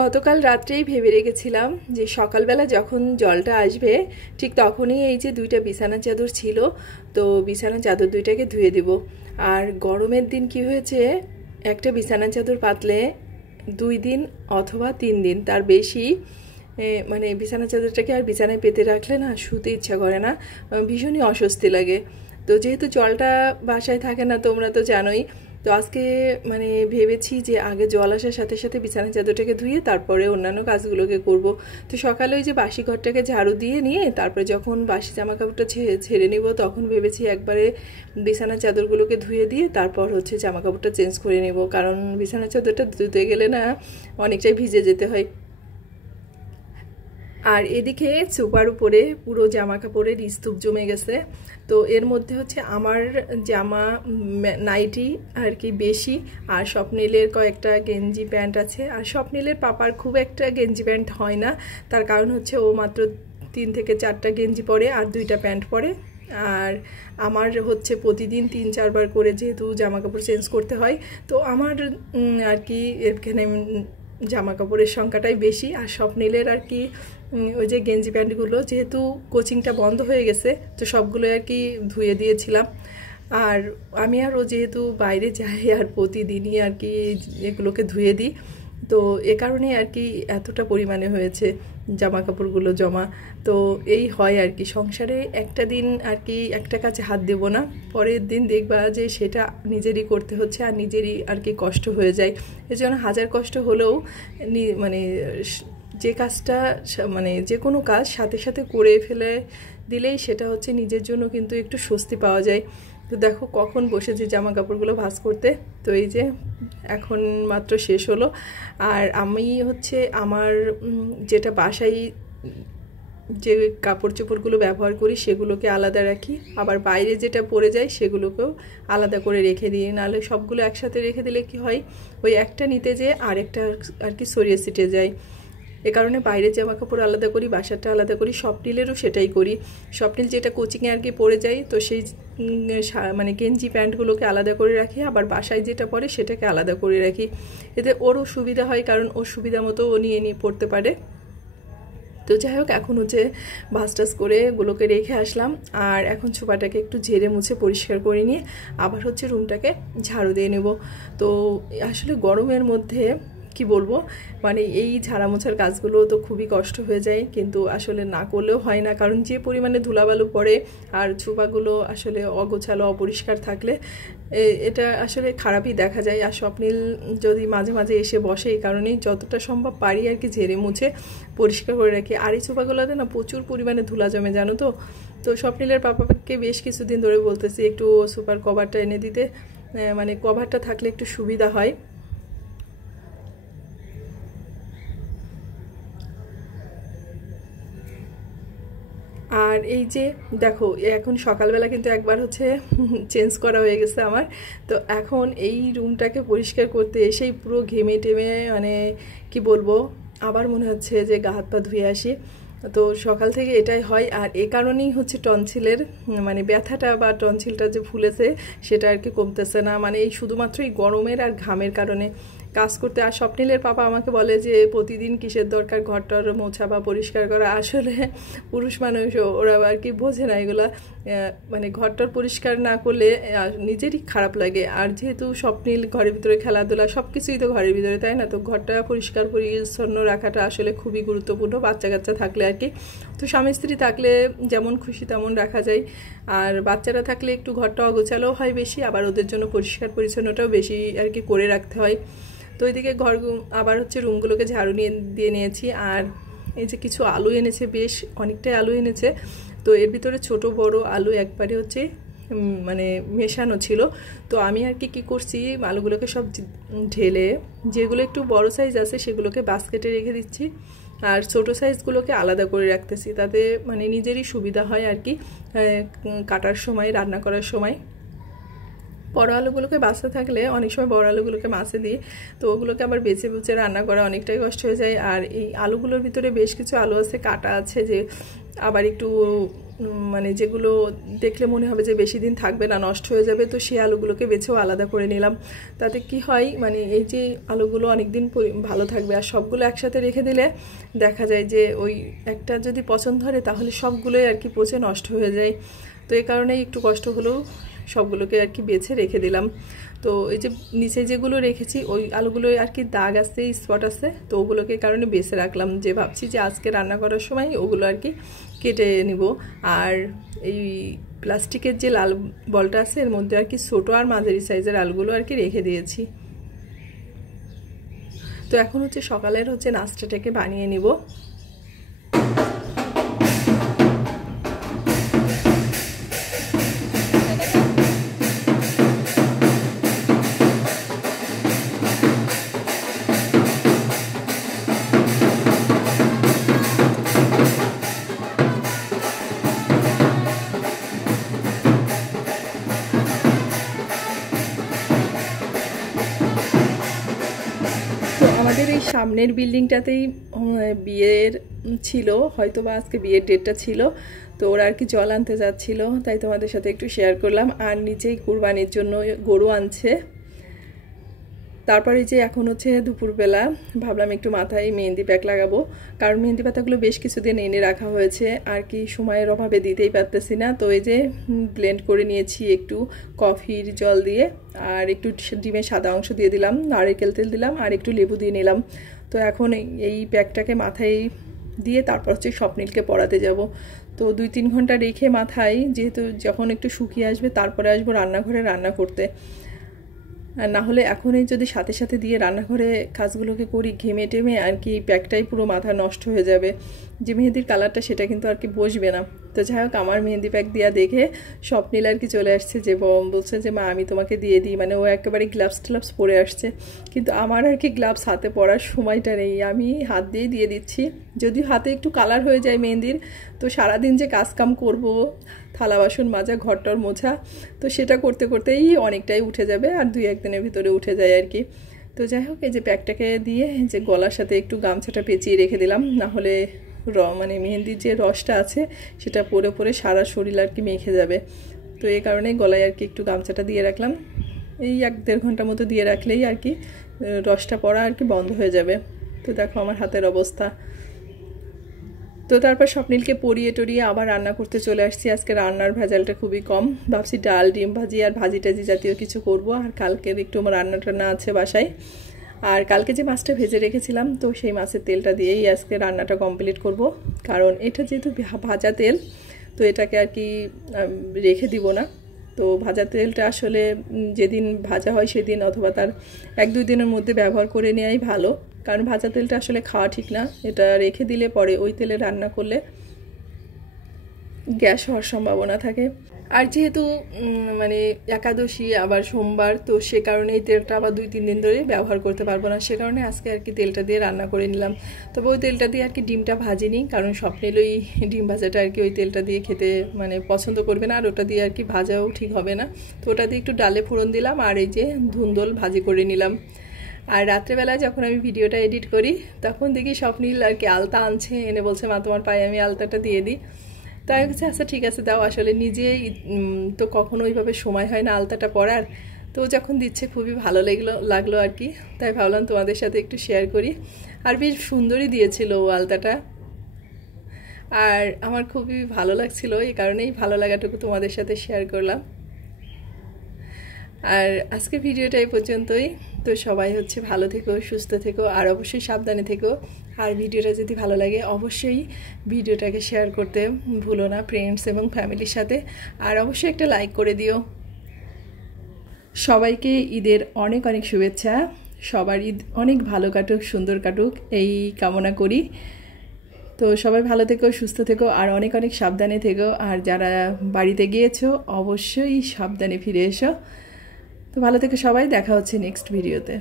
গতকাল রাত্রেই ভেবে রেখেছিলাম যে সকালবেলা যখন জলটা আসবে ঠিক তখনই এই যে দুইটা বিছানা চাদর ছিল, তো বিছানা চাদর দুইটাকে ধুয়ে দেব। আর গরমের দিন কি হয়েছে, একটা বিছানা চাদর পাতলে 2 দিন অথবা 3 দিন, তার বেশি মানে বিছানা চাদরটাকে আর বিছানায় পেতে রাখলে না শুতে ইচ্ছা করে না, ভীষণই অস্বস্তি লাগে। তো যেহেতু জলটা বাসায় থাকে না, তোমরা তো জানোই, তো আজকে মানে ভেবেছি যে আগে জল আসার সাথে সাথে বিছানা চাদরটাকে ধুয়ে তারপরে অন্যান্য কাজগুলোকে করব। তো সকালে ওই যে বাসি ঘরটাকে ঝাড়ু দিয়ে নিয়ে তারপরে যখন বাসি জামা কাপড়টা ছেড়ে নিব, তখন ভেবেছি একবারে বিছানা চাদরগুলোকে ধুয়ে দিয়ে তারপর হচ্ছে জামা কাপড়টা চেঞ্জ করে নেব, কারণ বিছানা চাদরটা ধুতে গেলে না অনেকটাই ভিজে যেতে হয়। আর এদিকে সোফার উপরে পুরো জামা কাপড়ের স্তূপ জমে গেছে। তো এর মধ্যে হচ্ছে আমার জামা নাইটি আর কি বেশি, আর স্বপ্নিলের কয়েকটা গেঞ্জি প্যান্ট আছে। আর স্বপ্নিলের পাপার খুব একটা গেঞ্জি প্যান্ট হয় না, তার কারণ হচ্ছে ও মাত্র 3 থেকে 4টা গেঞ্জি পরে আর 2টা প্যান্ট পরে। আর আমার হচ্ছে প্রতিদিন 3-4 বার করে যেহেতু জামা কাপড় চেঞ্জ করতে হয়, তো আমার আর কি এখানে জামা কাপড়ের সংখ্যাটাই বেশি। আর স্বপ্নিলের আর কি ওই যে গেঞ্জি প্যান্টগুলো যেহেতু কোচিংটা বন্ধ হয়ে গেছে, তো সবগুলো আর কি ধুয়ে দিয়েছিলাম। আর আমি আর ও যেহেতু বাইরে যাই আর প্রতিদিনই আর কি এগুলোকে ধুয়ে দিই, তো এ কারণে আর কি এতটা পরিমাণে হয়েছে জামা কাপড়গুলো জমা। তো এই হয় আর কি সংসারে, একটা দিন আর কি একটা কাজে হাত দেব না, পরের দিন দেখবা যে সেটা নিজেরই করতে হচ্ছে আর নিজেরই আর কি কষ্ট হয়ে যায়। এজন্য হাজার কষ্ট হলেও মানে যে কাজটা মানে যে কোনো কাজ সাথে সাথে করে ফেলে দিলেই সেটা হচ্ছে নিজের জন্য কিন্তু একটু স্বস্তি পাওয়া যায়। তো দেখো কখন বসেছি জামা কাপড়গুলো ভাঁজ করতে, তো এই যে এখন মাত্র শেষ হলো। আর আমি হচ্ছে আমার যেটা বাসায় যে কাপড় চোপড়গুলো ব্যবহার করি সেগুলোকে আলাদা রাখি, আবার বাইরে যেটা পরে যায় সেগুলোকেও আলাদা করে রেখে দিই, নাহলে সবগুলো একসাথে রেখে দিলে কি হয়, ওই একটা নিতে যেয়ে আরেকটা আর কি ছড়িয়ে ছিটে যায়। এ কারণে বাইরের জামা কাপড় আলাদা করি, বাসারটা আলাদা করি। স্বপ্নিলেরও সেটাই করি। স্বপ্নিল যেটা কোচিংয়ে আর কি পরে যায়, তো সেই মানে গেঞ্জি প্যান্টগুলোকে আলাদা করে রাখি, আবার বাসায় যেটা পরে সেটাকে আলাদা করে রাখি। এতে ওরও সুবিধা হয়, কারণ ওর সুবিধা মতো ও নিয়ে পড়তে পারে। তো যাই হোক, এখন হচ্ছে ভাঁজ টাজ করে গুলোকে রেখে আসলাম। আর এখন সোফাটাকে একটু ঝেড়ে মুছে পরিষ্কার করে নিয়ে আবার হচ্ছে রুমটাকে ঝাড়ু দিয়ে নেব। তো আসলে গরমের মধ্যে কি বলবো, মানে এই ঝাড়া মোছার কাজগুলো তো খুবই কষ্ট হয়ে যায়, কিন্তু আসলে না করলেও হয় না, কারণ যে পরিমাণে ধুলাবালু পড়ে আর সোফাগুলো আসলে অগোছালো অপরিষ্কার থাকলে এটা আসলে খারাপই দেখা যায়। আর স্বপ্নিল যদি মাঝে মাঝে এসে বসে, এই কারণেই যতটা সম্ভব পারি আর কি ঝেড়ে মুছে পরিষ্কার করে রাখি। আর এই সোফাগুলোতে না প্রচুর পরিমাণে ধুলা জমে, জানো তো। তো স্বপ্নিলের পাপাকে বেশ কিছুদিন ধরে বলতেছি একটু সোফার কভারটা এনে দিতে, মানে কভারটা থাকলে একটু সুবিধা হয়। আর এই যে দেখো, এখন সকালবেলা কিন্তু একবার হচ্ছে চেঞ্জ করা হয়ে গেছে আমার। তো এখন এই রুমটাকে পরিষ্কার করতে এসেই পুরো ঘেমে টেমে মানে কি বলবো, আবার মনে হচ্ছে যে গা হাত পা ধুয়ে আসি। তো সকাল থেকে এটাই হয়। আর এ কারণেই হচ্ছে টনসিলের মানে ব্যথাটা বা টনসিলটা যে ফুলেছে সেটা আর কি কমতেছে না, মানে এই শুধুমাত্র এই গরমের আর ঘামের কারণে কাজ করতে। আর স্বপ্নিলের পাপা আমাকে বলে যে প্রতিদিন কিসের দরকার ঘরটার মোছা বা পরিষ্কার করা। আসলে পুরুষ মানুষ ওরা আর কি বোঝে না এগুলা, মানে ঘরটার পরিষ্কার না করলে নিজেরই খারাপ লাগে। আর যেহেতু স্বপ্নিল ঘরের ভিতরে খেলাধুলা সব কিছুই তো ঘরের ভিতরে, তাই না, তো ঘরটা পরিষ্কার পরিচ্ছন্ন রাখাটা আসলে খুবই গুরুত্বপূর্ণ বাচ্চা কাচ্চা থাকলে আর কি। তো স্বামী স্ত্রী থাকলে যেমন খুশি তেমন রাখা যায়, আর বাচ্চারা থাকলে একটু ঘরটা অগোছালোও হয় বেশি, আবার ওদের জন্য পরিষ্কার পরিচ্ছন্নটাও বেশি আর কি করে রাখতে হয়। তো ওইদিকে ঘর আবার হচ্ছে রুমগুলোকে ঝাড়ু দিয়ে নিয়েছি। আর এই যে কিছু আলু এনেছে, বেশ অনেকটাই আলু এনেছে, তো এর ভিতরে ছোট বড় আলু একবারে হচ্ছে মানে মেশানো ছিল। তো আমি আর কি করছি, আলুগুলোকে সব ঢেলে যেগুলো একটু বড় সাইজ আছে সেগুলোকে বাস্কেটে রেখে দিচ্ছি, আর ছোট সাইজগুলোকে আলাদা করে রাখতেছি, তাতে মানে নিজেরই সুবিধা হয় আর কি কাটার সময়, রান্না করার সময়। বড় আলুগুলোকে বাঁচতে থাকলে অনেক সময় বড় আলুগুলোকে মাছে দিই, তো ওগুলোকে আবার বেছে বুচে রান্না করা অনেকটাই কষ্ট হয়ে যায়। আর এই আলুগুলোর ভিতরে বেশ কিছু আলু আছে কাটা আছে, যে আবার একটু মানে যেগুলো দেখলে মনে হবে যে বেশি দিন থাকবে না, নষ্ট হয়ে যাবে, তো সেই আলুগুলোকে বেছেও আলাদা করে নিলাম। তাতে কি হয়, মানে এই যে আলুগুলো অনেক দিন ভালো থাকবে। আর সবগুলো একসাথে রেখে দিলে দেখা যায় যে ওই একটা যদি পছন্দ ধরে তাহলে সবগুলোই আর কি পচে নষ্ট হয়ে যায়। তো এই কারণেই একটু কষ্ট হলেও সবগুলোকে আর কি বেছে রেখে দিলাম। তো এই যে নিচে যেগুলো রেখেছি ওই আলুগুলো আর কি দাগ আছে, স্পট আছে, তো ওগুলোকে কারণে বেছে রাখলাম, যে ভাবছি যে আজকে রান্না করার সময় ওগুলো আর কি কেটে নিব। আর এই প্লাস্টিকের যে লাল বলটা আছে এর মধ্যে আর কি ছোটো আর মাঝারি সাইজের আলুগুলো আর কি রেখে দিয়েছি। তো এখন হচ্ছে সকালের হচ্ছে নাস্তাটাকে বানিয়ে নিব। আমাদের এই সামনের বিল্ডিংটাতেই বিয়ের ছিল, হয়তো বা আজকে বিয়ের ডেটটা ছিল, তো ওরা আর কি জল আনতে যাচ্ছিল, তাই তোমাদের সাথে একটু শেয়ার করলাম। আর নিচেই কুরবানির জন্য গরু আনছে। তারপরে যে এখন হচ্ছে দুপুরবেলা ভাবলাম একটু মাথায় মেহেন্দি প্যাক লাগাবো, কারণ মেহেন্দি পাতাগুলো বেশ কিছুদিন এনে রাখা হয়েছে, আর কি সময়ের অভাবে দিতেই পারতেছি না। তো এই যে ব্লেন্ড করে নিয়েছি একটু কফির জল দিয়ে, আর একটু ডিমের সাদা অংশ দিয়ে দিলাম, নারকেল তেল দিলাম, আর একটু লেবু দিয়ে নিলাম। তো এখন এই প্যাকটাকে মাথায় দিয়ে তারপর হচ্ছে স্বপ্নীলকে পড়াতে যাব। তো 2-3 ঘন্টা রেখে মাথায়, যেহেতু যখন একটু শুকিয়ে আসবে তারপরে আসবো রান্নাঘরে রান্না করতে। আর না হলে এখনই যদি সাথে সাথে দিয়ে রান্নাঘরে কাজগুলোকে করি ঘেমে টেমে আর কি প্যাকটাই পুরো মাথা নষ্ট হয়ে যাবে, যে মেহেদির কালারটা সেটা কিন্তু আর কি বসবে না। তো যাই হোক, আমার মেহেদি প্যাক দেওয়া দেখে স্বপ্নীল আর কি চলে আসছে, যে বলছে যে মা আমি তোমাকে দিয়ে দিই, মানে ও একেবারে গ্লাভস পরে আসছে। কিন্তু আমার আর কি গ্লাভস হাতে পরার সময়টা নেই, আমি হাত দিয়েই দিয়ে দিচ্ছি। যদিও হাতে একটু কালার হয়ে যায় মেহেদির, তো সারাদিন যে কাজকাম করব, থালা বাসন মাজা, ঘরটর মোছা, তো সেটা করতে করতেই অনেকটাই উঠে যাবে, আর 2-1 দিনের ভিতরে উঠে যায় আর কি। তো যাই হোক, এই যে প্যাকটাকে দিয়ে যে গলার সাথে একটু গামছাটা পেঁচিয়ে রেখে দিলাম, না হলে মানে মেহেন্দির যে রসটা আছে সেটা পরে পরে সারা শরীর আর কি মেখে যাবে। তো এই কারণে গলায় আর কি একটু গামছাটা দিয়ে রাখলাম, এই 1-1.5 ঘন্টা মতো দিয়ে রাখলেই আর কি রসটা পড়া আর কি বন্ধ হয়ে যাবে। তো দেখো আমার হাতের অবস্থা। তো তারপর স্বপ্নীলকে পরিয়ে টরিয়ে আবার রান্না করতে চলে আসছি। আজকে রান্নার ভেজালটা খুবই কম, ভাবছি ডাল, ডিম ভাজি আর ভাজি টাজি জাতীয় কিছু করব। আর কালকের একটু আমার রান্নাটা আছে বাসায়, আর কালকে যে মাছটা ভেজে রেখেছিলাম, তো সেই মাছের তেলটা দিয়েই আজকে রান্নাটা কমপ্লিট করব। কারণ এটা যেহেতু ভাজা তেল, তো এটাকে আর কি রেখে দিব না। তো ভাজা তেলটা আসলে যেদিন ভাজা হয় সেদিন অথবা তার 1-2 দিনের মধ্যে ব্যবহার করে নেওয়াই ভালো, কারণ ভাজা তেলটা আসলে খাওয়া ঠিক না। এটা রেখে দিলে পরে ওই তেলে রান্না করলে গ্যাস হওয়ার সম্ভাবনা থাকে। আর যেহেতু মানে একাদশী আবার সোমবার, তো সে কারণে এই তেলটা আবার 2-3 দিন ধরে ব্যবহার করতে পারবো না, সে কারণে আজকে আর কি তেলটা দিয়ে রান্না করে নিলাম। তবে ওই তেলটা দিয়ে আর কি ডিমটা ভাজিনি, কারণ স্বপ্নেল ওই ডিম ভাজাটা আর কি ওই তেলটা দিয়ে খেতে মানে পছন্দ করবে না, আর ওটা দিয়ে আর কি ভাজাও ঠিক হবে না। তো ওটা দিয়ে একটু ডালে ফোড়ন দিলাম, আর এই যে ধুন্দল ভাজি করে নিলাম। আর রাত্রেবেলা যখন আমি ভিডিওটা এডিট করি তখন দেখি স্বপ্নীল আর কি আলতা আনছে, এনে বলছে মা তোমার পায়ে আমি আলতাটা দিয়ে দিই। তাই আমি বলছি আচ্ছা ঠিক আছে দাও, আসলে নিজেই তো কখনো ওইভাবে সময় হয় না আলতাটা পরার। তো যখন দিচ্ছে খুবই ভালো লাগলো আর কি, তাই ভাবলাম তোমাদের সাথে একটু শেয়ার করি। আর বেশ সুন্দরই দিয়েছিল ও আলতাটা, আর আমার খুবই ভালো লাগছিল, এই কারণেই ভালো লাগাটুকু তোমাদের সাথে শেয়ার করলাম। আর আজকে ভিডিওটা এই পর্যন্তই। তো সবাই হচ্ছে ভালো থেকো, সুস্থ থেকো, আর অবশ্যই সাবধানে থেকো। আর ভিডিওটা যদি ভালো লাগে অবশ্যই ভিডিওটাকে শেয়ার করতে ভুলো না ফ্রেন্ডস এবং ফ্যামিলির সাথে, আর অবশ্যই একটা লাইক করে দিও। সবাইকে ঈদের অনেক অনেক শুভেচ্ছা, সবার ঈদ অনেক ভালো কাটুক, সুন্দর কাটুক এই কামনা করি। তো সবাই ভালো থেকো, সুস্থ থেকো, আর অনেক অনেক সাবধানে থেকো। আর যারা বাড়িতে গিয়েছো অবশ্যই সাবধানে ফিরে এসো। তো ভালো থেকো সবাই, দেখা হচ্ছে নেক্সট ভিডিওতে।